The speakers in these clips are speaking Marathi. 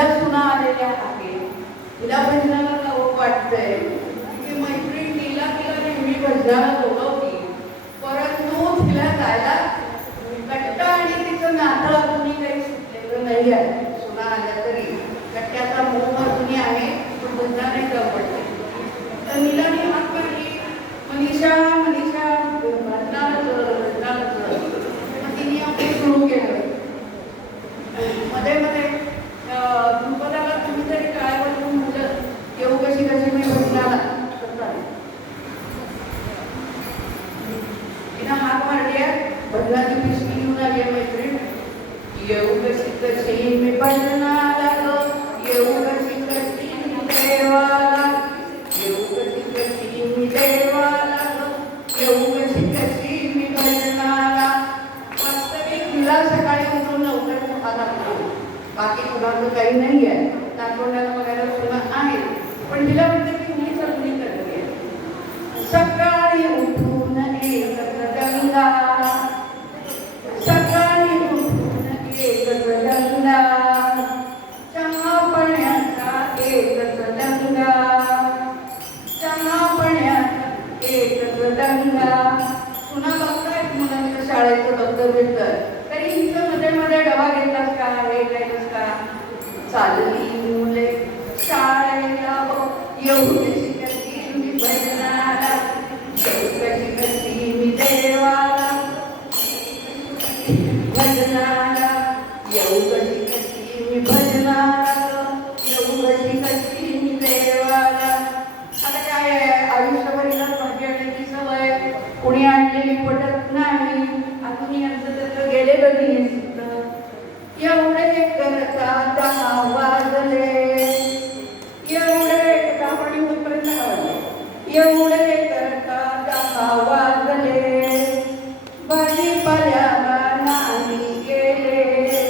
तुला सुना आलेल्या आहेत. तिला भजनाला नवं वाटतंय. ती मैत्रीण तिला तिला नेहमी भजनाला बोलवती परंतु तिला जायला कट्टा आणि तिचं नातं अजूनही काही सुटलेलं नाही आहे. सुना आल्या तरी. कट्ट्याचा मोह अजूनही आहे पण भजनाने पडते. तर निलाने हात मारली मनीषा मनीषा भजनाला चल भजनाला चल मग तिने आपण सुरू केलं. मध्ये मध्ये ध्रुपदाला तुम्ही तरी काय म्हणून मुलं येऊ कशी कशी मी भजनाला तिनं हाक मारली आहे. भजनाची पिशवी घेऊन आली आहे मैत्रीण. येऊ कशी तशी मी भजनाला ग चहा पाण्याचा एकत्र दंगा पुन्हा बघतायत मुलांच्या शाळेचं दप्तर भेटतं तरी हिचं मध्ये मध्ये डबा घेतलास का? हे घ्यायलास का चालली मुले शाळेला हो. येऊ कशी कशी मी भजनाला. त्याचं एवढे करता दहा वाजले एवढे दहा होईपर्यंत दहा एवढे करता दहा वाजले भाजीपाल्याला नाही गेले.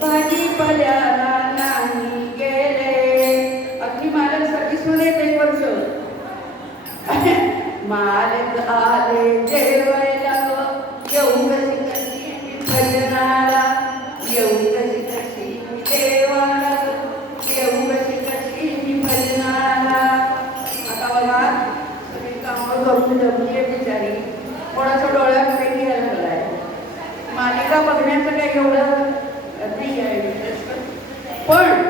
भाजीपाल्याला नाही गेले. अगदी मला सर्व्हिसमध्ये येते वर्ष. मालक आले जे मालिका बघण्याचं काही एवढं नाही आहे. पण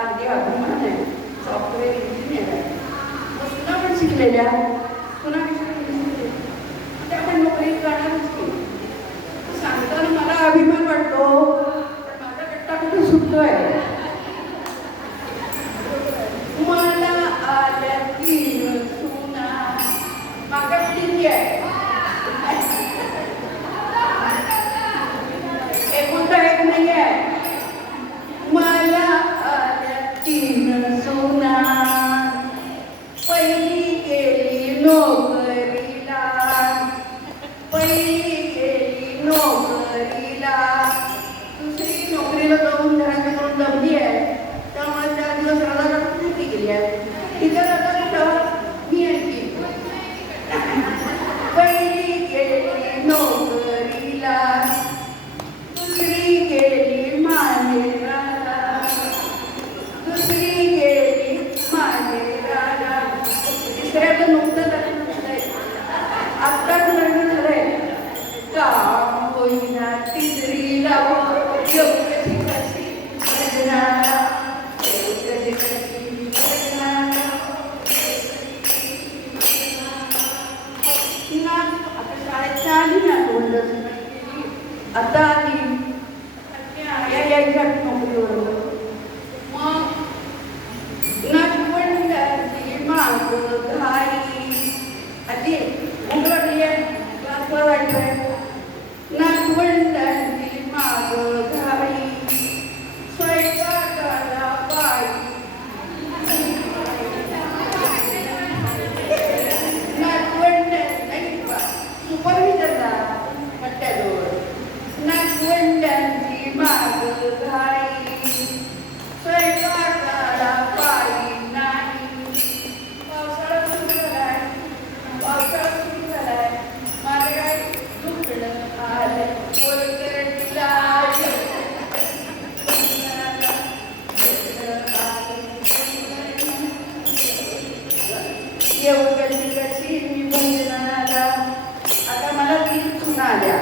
अगदी अभिमान आहे. सॉफ्टवेअर इंजिनियर आहे. पुस्तकं पण शिकलेल्या पहिली गेली नोकरीला. पहिली गेली नोकरीला. दुसरी नोकरीला जाऊन घराच्या करून दमली आहे. त्यामुळे त्या दिवस आहे. तिथं राधा मी आणखी गेली नोकरी. आता आधी या नोकरीवर मी बंधनाला. आता मला तीन सुना आल्या.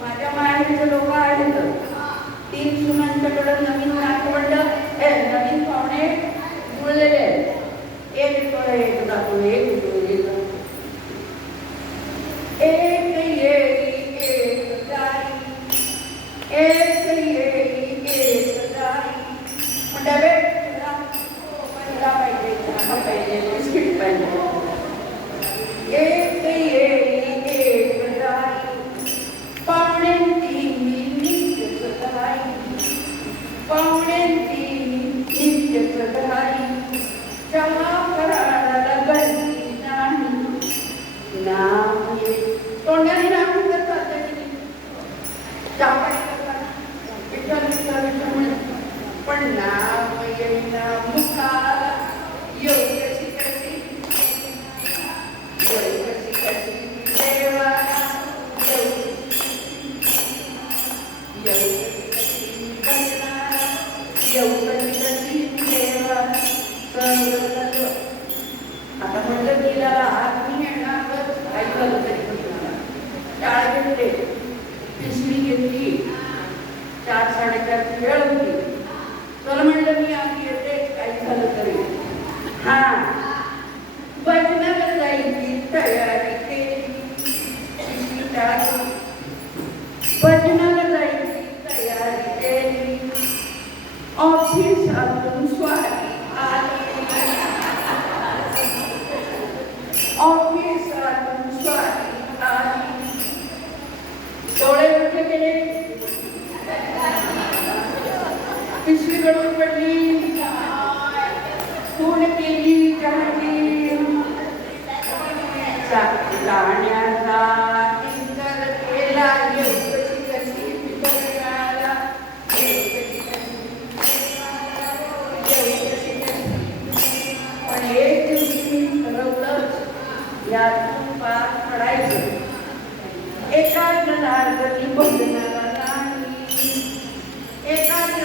माझ्या मायाचे लोक आहेत. तीन सुनांच्याकडं नवीन पडलं नवीन पाहुणे जुळलेले आहेत. एक एक दाखवले एक Yeah. चार साडेचारची वेळ होती. तर म्हणलं मी आम्ही येते काही झालं तरी. हा. बसणार जायची तयारी केली. बसणार जायची तयारी केली. ऑफिस अजून स्वाद या तुपात काढायचं एकाग्र धार लिंबू एकाग्र